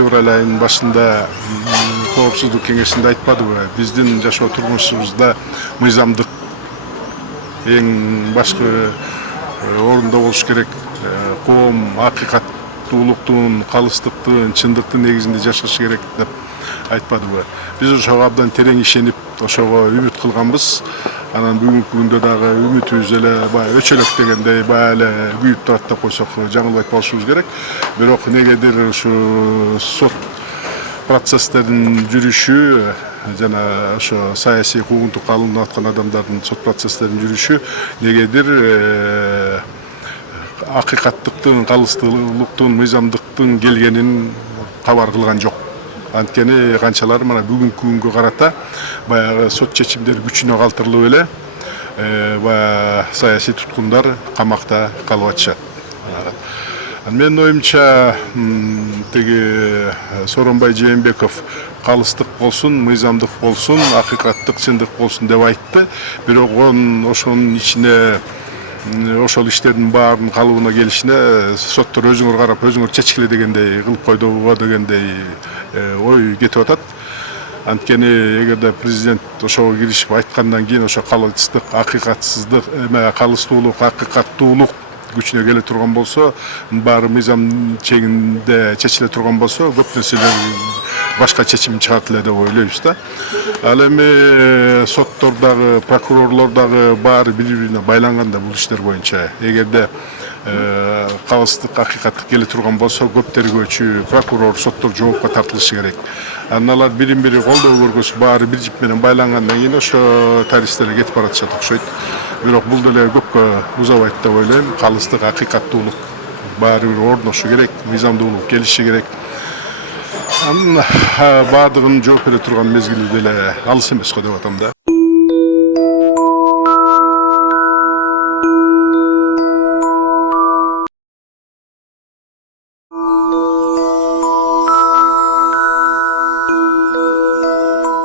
февраль айынын башында Коопсуздук кеңешинде айтпадыбы, биздин жашоо турмушубузда мыйзамдык эң башкы орунда болуш керек. Коом акыйкаттуулуктун, калыстыктын, чындыктын негизинде жашаш керек деп айтпадыбы. Биз ошого абдан терең ишенип, ошого үмүт кылганбыз. Анан бүгүнкү күндө дагы үмүтүбүз эле баягы өчөлөк дегендей баягы эле күйүп турат деп койсок жаңылбай айтпашыбыз керек. Бирок негедир ушу сот процесстерин жүрүшү жана ошо саясий куугунтукка алынып аткан адамдардын сот процесстерин жүрүшү негедир акыйкаттыктын, калыстуулуктун, мыйзамдыктын келгенин кабар кылган жок. Анткени канчалар мына бүгүнкү күнгө карата баягы сот чечимдери күчүнө калтырылып эле баягы саясий туткундар камакта калып атышат. Менин оюмча тиги Сооронбай Жээнбеков калыстык болсун, мыйзамдык болсун, акыйкаттык, чындык болсун деп айтты. Бирок ошонун ичине ошол иштердин баарын калыбына келишине соттор өзүңөр карап, өзүңөр чечкиле дегендей кылып койдубу дегендей ой кетип атат. Анткени эгерде президент ошого киришип айткандан кийин ошо калыстык, акыйкатсыздык, калыстуулук, акыйкаттуулук күчүнө келе турган болсо, баары мыйзам чегинде чечиле турган болсо, көп нерселер башка чечим чыгат эле деп ойлойбуз да. Ал эми соттор дагы, прокурорлор дагы баары бири-бирине байланган да бул иштер боюнча. Эгерде калыстык, акыйкаттык келе турган болсо, көп тергөөчү, прокурор, соттор жоопко тартылышы керек. Анан алар бирин-бири колдоо көргөзүп, баары бир жип менен байлангандан кийин ошо таристер кетип баратышат окшойт. Бирок бул деле көпкө узабайт деп ойлойм. Калыстык, акыйкаттуулук баары бир орношу керек, мыйзамдуулук келиши керек. Анын баардыгын жооп бере турган мезгили деле алыс эмес го деп атам да.